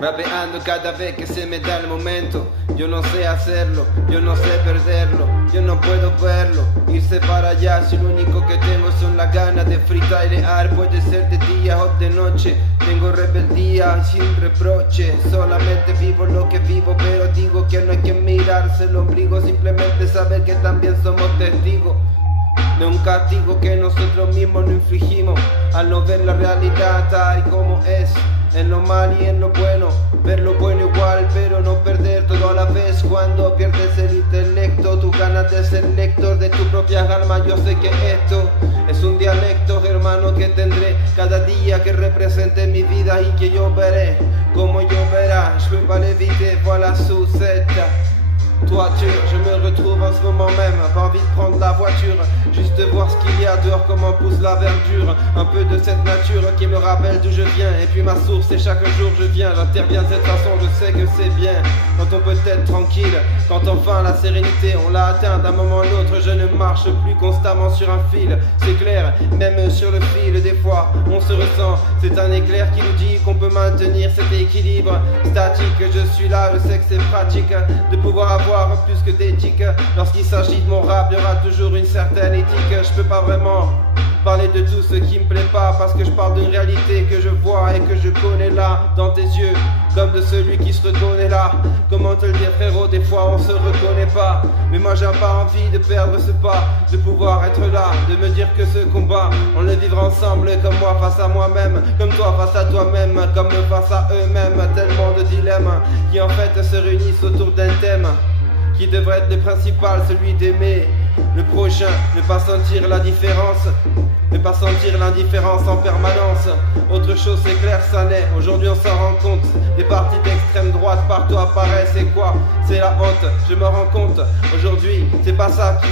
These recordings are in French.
Rapeando cada vez que se me da el momento. Yo no sé hacerlo, yo no sé perderlo, yo no puedo verlo, irse para allá si lo único que tengo son las ganas de freestylear. Puede ser de día o de noche, tengo rebeldía sin reproche. Solamente vivo lo que vivo, pero digo que no hay que mirarse el ombligo, simplemente saber que también somos testigos de un castigo que nosotros mismos nos infligimos al no ver la realidad tal y como es, en lo mal y en lo bueno, ver lo bueno igual pero no perder todo a la vez. Cuando pierdes el intelecto, tus ganas de ser lector de tu propia alma, yo sé que esto es un dialecto, hermano, que tendré cada día que represente mi vida y que yo veré como yo verá. Je peux pas l'éviter, voilà sous cette toiture, je me retrouve en ce moment même, pas envie de prendre la voiture, juste de voir ce qu'il y a dehors, comment pousse la verdure, un peu de cette nature qui me rappelle d'où je viens, et puis ma source, et chaque jour je viens, j'interviens de cette façon, je sais que c'est bien, quand on peut être tranquille, quand enfin la sérénité, on l'a atteint d'un moment à l'autre, je ne marche plus constamment sur un fil, c'est clair, même sur le fil, des fois, on se ressent, c'est un éclair qui nous dit qu'on peut maintenir cet équilibre statique, je suis là, je sais que c'est pratique, de pouvoir avoir plus que d'éthique. Lorsqu'il s'agit de mon rap, il y aura toujours une certaine éthique. Je peux pas vraiment parler de tout ce qui me plaît pas, parce que je parle d'une réalité que je vois et que je connais là, dans tes yeux, comme de celui qui se reconnaît là. Comment te le dire, frérot, des fois on se reconnaît pas, mais moi j'ai pas envie de perdre ce pas, de pouvoir être là, de me dire que ce combat, on le vivra ensemble, comme moi face à moi-même, comme toi face à toi-même, comme face à eux-mêmes. Tellement de dilemmes qui en fait se réunissent autour d'un thème qui devrait être le principal, celui d'aimer le prochain, ne pas sentir la différence, ne pas sentir l'indifférence en permanence. Autre chose c'est clair, ça naît, aujourd'hui on s'en rend compte, des partis d'extrême droite partout apparaissent, c'est quoi? C'est la honte, je me rends compte, aujourd'hui c'est pas ça qui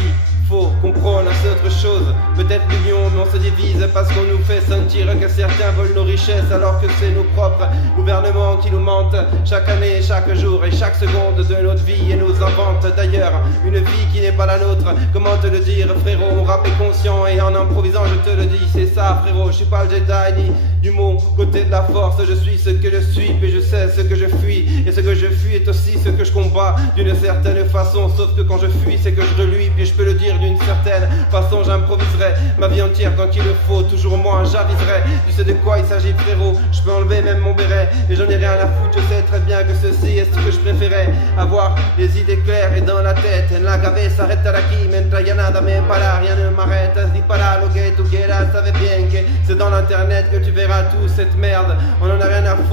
faut comprendre, c'est autre chose. Peut-être l'union, mais on se divise parce qu'on nous fait sentir que certains veulent nos richesses alors que c'est nos propres gouvernements qui nous mentent chaque année, chaque jour et chaque seconde de notre vie et nous inventent d'ailleurs une vie qui n'est pas la nôtre. Comment te le dire, frérot? Mon rap est conscient et en improvisant je te le dis, c'est ça, frérot. Je suis pas le Jedi ni du mon côté de la force, je suis ce que je suis puis je sais ce que je fuis, et ce que je fuis est aussi ce que je combats d'une certaine façon, sauf que quand je fuis c'est que je reluis, puis je peux le dire d'une certaine façon, j'improviserai ma vie entière quand il le faut, toujours moins j'aviserai. Tu sais de quoi il s'agit, frérot? Je peux enlever même mon béret et j'en ai rien à foutre, je sais très bien que ceci est ce que je préférais, avoir les idées claires et dans la tête en la cabeza estar aquí mientras ya nada me para, rien ne m'arrête, dispara lo que tu quieras, savais bien que c'est dans l'internet que tu verras tout cette merde, on en a rien à foutre.